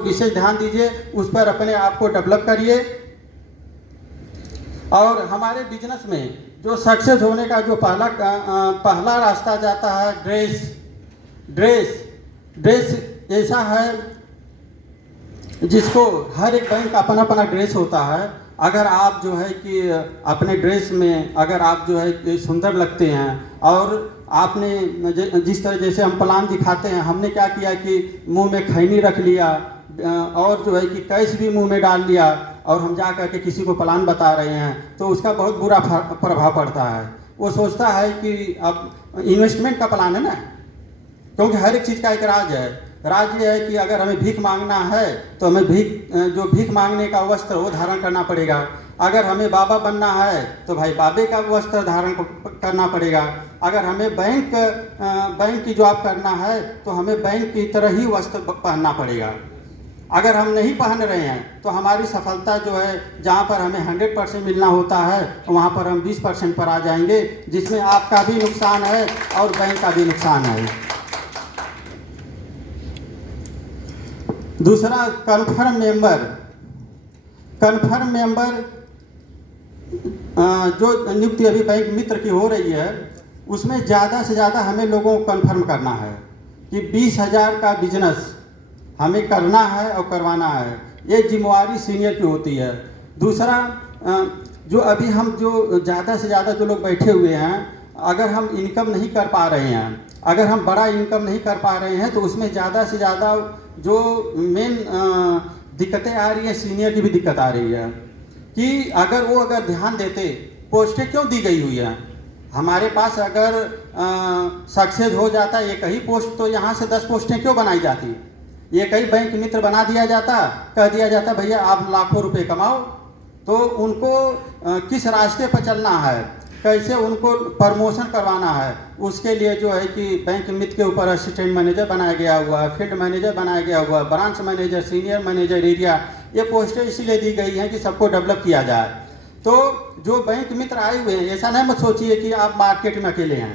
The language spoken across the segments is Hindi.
विशेष ध्यान दीजिए, उस पर अपने आप को डेवलप करिए। और हमारे बिजनेस में जो सक्सेस होने का जो पहला रास्ता जाता है, ड्रेस ऐसा है जिसको हर एक बैंक अपना अपना ड्रेस होता है। अगर आप जो है कि अपने ड्रेस में अगर आप जो है कि सुंदर लगते हैं और आपने जिस तरह जैसे हम प्लान दिखाते हैं, हमने क्या किया कि मुंह में खैनी रख लिया और जो है कि कैश भी मुंह में डाल लिया और हम जा कर के किसी को प्लान बता रहे हैं, तो उसका बहुत बुरा प्रभाव पड़ता है। वो सोचता है कि अब इन्वेस्टमेंट का प्लान है ना, क्योंकि हर एक चीज़ का एक राज ये है कि अगर हमें भीख मांगना है तो हमें भीख मांगने का वस्त्र वो धारण करना पड़ेगा। अगर हमें बाबा बनना है तो भाई बाबे का वस्त्र धारण करना पड़ेगा। अगर हमें बैंक की जॉब करना है तो हमें बैंक की तरह ही वस्त्र पहनना पड़ेगा। अगर हम नहीं पहन रहे हैं तो हमारी सफलता जो है, जहाँ पर हमें 100% मिलना होता है वहाँ पर हम 20% पर आ जाएंगे, जिसमें आपका भी नुकसान है और बैंक का भी नुकसान है। दूसरा, कन्फर्म मेंबर जो नियुक्ति अभी बैंक मित्र की हो रही है, उसमें ज़्यादा से ज़्यादा हमें लोगों को कन्फर्म करना है कि 20,000 का बिजनेस हमें करना है और करवाना है। ये जिम्मेवारी सीनियर की होती है। दूसरा, जो अभी हम जो ज़्यादा से ज़्यादा जो लोग बैठे हुए हैं, अगर हम इनकम नहीं कर पा रहे हैं, अगर हम बड़ा इनकम नहीं कर पा रहे हैं, तो उसमें ज़्यादा से ज़्यादा जो मेन दिक्कतें आ रही हैं, सीनियर की भी दिक्कत आ रही है कि अगर ध्यान देते, पोस्टें क्यों दी गई हुई है हमारे पास। अगर सक्सेस हो जाता एक ही पोस्ट, तो यहाँ से 10 पोस्टें क्यों बनाई जाती? ये कई बैंक मित्र बना दिया जाता, कह दिया जाता भैया आप लाखों रुपए कमाओ। तो उनको किस रास्ते पर चलना है, कैसे उनको प्रमोशन करवाना है, उसके लिए जो है कि बैंक मित्र के ऊपर असिस्टेंट मैनेजर बनाया गया हुआ है, फील्ड मैनेजर बनाया गया हुआ है, branch manager, senior manager area. ये पोस्टें इसीलिए दी गई हैं कि सबको डेवलप किया जाए। तो जो बैंक मित्र आए हुए हैं, ऐसा नहीं मत सोचिए कि आप मार्केट में अकेले हैं।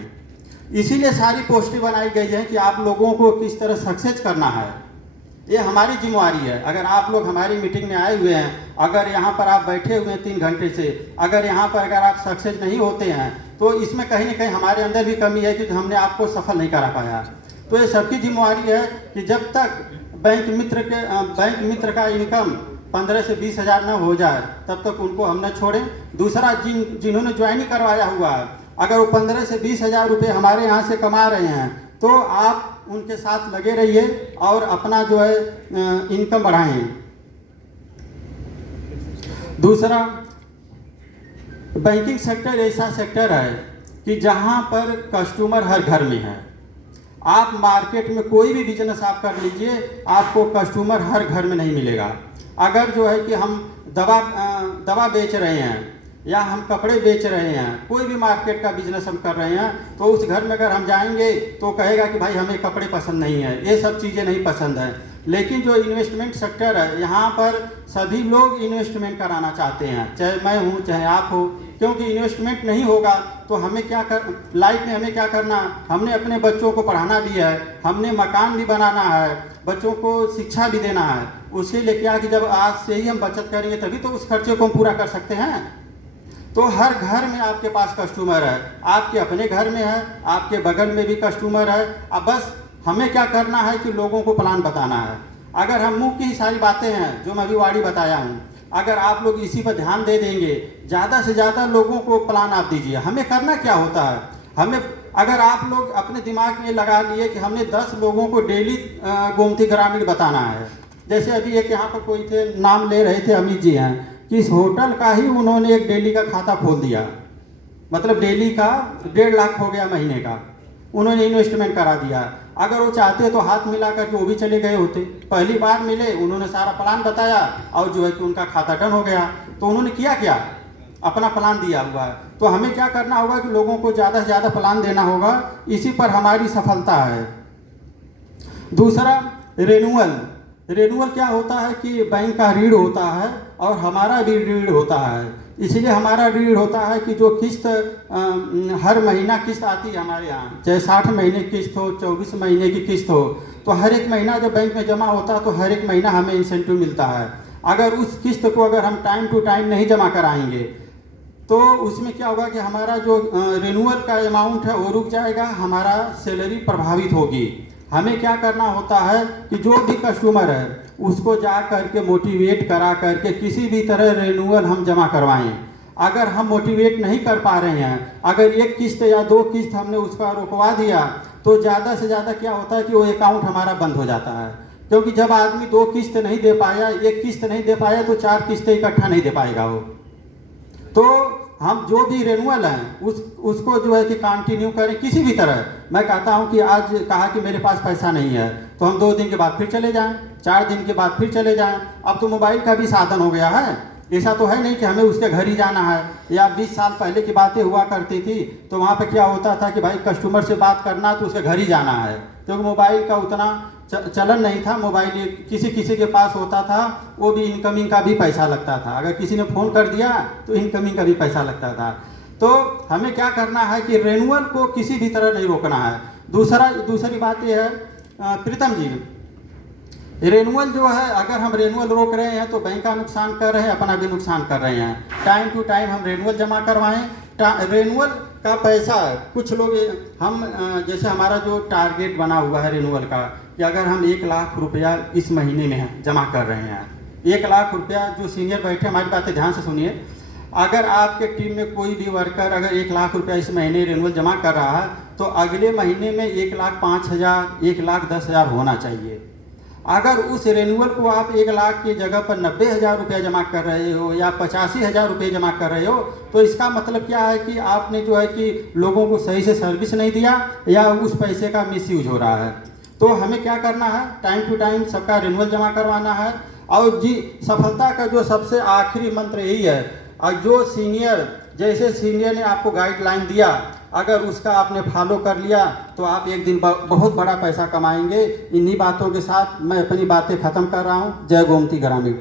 इसीलिए सारी पोस्टें बनाई गई हैं कि आप लोगों को किस तरह सक्सेस करना है, ये हमारी जिम्मेवारी है। अगर आप लोग हमारी मीटिंग में आए हुए हैं, अगर यहाँ पर आप बैठे हुए हैं 3 घंटे से, अगर यहाँ पर अगर आप सक्सेस नहीं होते हैं, तो इसमें कहीं ना कहीं हमारे अंदर भी कमी है कि हमने आपको सफल नहीं करा पाया। तो ये सबकी जिम्मेवारी है कि जब तक बैंक मित्र का इनकम 15 से 20 हज़ार न हो जाए, तब तक उनको हम न छोड़ें। दूसरा, जिन्होंने ज्वाइनिंग करवाया हुआ है, अगर वो 15 से 20 हज़ार रुपये हमारे यहाँ से कमा रहे हैं, तो आप उनके साथ लगे रहिए और अपना जो है इनकम बढ़ाएं। दूसरा, बैंकिंग सेक्टर ऐसा सेक्टर है कि जहां पर कस्टमर हर घर में है। आप मार्केट में कोई भी बिजनेस आप कर लीजिए, आपको कस्टमर हर घर में नहीं मिलेगा। अगर जो है कि हम दवा बेच रहे हैं या हम कपड़े बेच रहे हैं, कोई भी मार्केट का बिजनेस हम कर रहे हैं, तो उस घर में अगर हम जाएंगे तो कहेगा कि भाई हमें कपड़े पसंद नहीं है, ये सब चीज़ें नहीं पसंद है। लेकिन जो इन्वेस्टमेंट सेक्टर है, यहाँ पर सभी लोग इन्वेस्टमेंट कराना चाहते हैं, चाहे मैं हूँ चाहे आप हो, क्योंकि इन्वेस्टमेंट नहीं होगा तो हमें लाइफ में हमें क्या करना, हमने अपने बच्चों को पढ़ाना भी है, हमने मकान भी बनाना है, बच्चों को शिक्षा भी देना है। उसके लिए क्या कि जब आज से ही हम बचत करेंगे तभी तो उस खर्चे को हम पूरा कर सकते हैं। तो हर घर में आपके पास कस्टमर है, आपके अपने घर में है, आपके बगल में भी कस्टमर है। अब बस हमें क्या करना है कि लोगों को प्लान बताना है। अगर हम मुंह की ही सारी बातें हैं जो मैं अभी वाड़ी बताया हूँ, अगर आप लोग इसी पर ध्यान दे देंगे, ज़्यादा से ज़्यादा लोगों को प्लान आप दीजिए। हमें करना क्या होता है, हमें अगर आप लोग अपने दिमाग में लगा लिए कि हमने 10 लोगों को डेली गोमती ग्रामीण बताना है। जैसे अभी एक यहाँ पर कोई थे, नाम ले रहे थे, अमित जी हैं, कि इस होटल का ही उन्होंने एक डेली का खाता खोल दिया, मतलब डेली का 1.5 लाख हो गया महीने का, उन्होंने इन्वेस्टमेंट करा दिया। अगर वो चाहते तो हाथ मिला करके वो भी चले गए होते। पहली बार मिले, उन्होंने सारा प्लान बताया और जो है कि उनका खाता डन हो गया। तो उन्होंने किया क्या, अपना प्लान दिया हुआ है। तो हमें क्या करना होगा कि लोगों को ज़्यादा से ज़्यादा प्लान देना होगा, इसी पर हमारी सफलता है। दूसरा, रेन्यूअल क्या होता है कि बैंक का ऋण होता है और हमारा भी ऋण होता है। इसलिए हमारा ऋण होता है कि जो किस्त हर महीना किस्त आती है हमारे यहाँ, चाहे 60 महीने की किस्त हो, 24 महीने की किस्त हो, तो हर एक महीना जब बैंक में जमा होता है तो हर एक महीना हमें इंसेंटिव मिलता है। अगर उस किस्त को अगर हम टाइम टू टाइम नहीं जमा कराएंगे तो उसमें क्या होगा कि हमारा जो रिन्यूअल का अमाउंट है वो रुक जाएगा, हमारा सैलरी प्रभावित होगी। हमें क्या करना होता है कि जो भी कस्टमर है उसको जा करके मोटिवेट करा करके किसी भी तरह रिन्यूअल हम जमा करवाएं। अगर हम मोटिवेट नहीं कर पा रहे हैं, अगर एक किस्त या 2 किस्त हमने उसका रुकवा दिया तो ज़्यादा से ज़्यादा क्या होता है कि वो अकाउंट हमारा बंद हो जाता है। क्योंकि जब आदमी 2 किस्त नहीं दे पाया, 1 किस्त नहीं दे पाया तो 4 किस्तें इकट्ठा नहीं दे पाएगा वो। तो हम जो भी रिन्यूअल हैं उसको जो है कि कंटिन्यू करें किसी भी तरह। मैं कहता हूं कि आज कहा कि मेरे पास पैसा नहीं है तो हम 2 दिन के बाद फिर चले जाएं, 4 दिन के बाद फिर चले जाएं। अब तो मोबाइल का भी साधन हो गया है, ऐसा तो है नहीं कि हमें उसके घर ही जाना है। या 20 साल पहले की बातें हुआ करती थी तो वहाँ पे क्या होता था कि भाई कस्टमर से बात करना तो उसके घर ही जाना है, क्योंकि मोबाइल का उतना चलन नहीं था। मोबाइल किसी के पास होता था, वो भी इनकमिंग का भी पैसा लगता था। अगर किसी ने फ़ोन कर दिया तो इनकमिंग का भी पैसा लगता था। तो हमें क्या करना है कि रिन्यूअल को किसी भी तरह नहीं रोकना है। दूसरी बात ये है प्रीतम जी, रिन्यूअल जो है अगर हम रिन्यूअल रोक रहे हैं तो बैंक का नुकसान कर रहे हैं, अपना भी नुकसान कर रहे हैं। टाइम टू टाइम हम रिन्यूअल जमा करवाएं। रिन्यूअल का पैसा कुछ लोग हम जैसे हमारा जो टारगेट बना हुआ है रिन्यूअल का कि अगर हम 1 लाख रुपया इस महीने में जमा कर रहे हैं, 1 लाख रुपया, जो सीनियर बैठे हमारी बातें ध्यान से सुनिए, अगर आपके टीम में कोई भी वर्कर अगर 1 लाख रुपया इस महीने रिन्यूअल जमा कर रहा है तो अगले महीने में 1,05,000, 1,10,000 होना चाहिए। अगर उस रिन्यूअल को आप 1 लाख की जगह पर 90,000 रुपया जमा कर रहे हो या 85,000 रुपये जमा कर रहे हो तो इसका मतलब क्या है कि आपने जो है कि लोगों को सही से सर्विस नहीं दिया या उस पैसे का मिसयूज हो रहा है। तो हमें क्या करना है, टाइम टू टाइम सबका रिन्यूअल जमा करवाना है। और जी सफलता का जो सबसे आखिरी मंत्र यही है, और जो जैसे सीनियर ने आपको गाइडलाइन दिया अगर उसका आपने फॉलो कर लिया तो आप एक दिन बहुत बड़ा पैसा कमाएंगे। इन्हीं बातों के साथ मैं अपनी बातें ख़त्म कर रहा हूँ। जय गोमती ग्रामीण।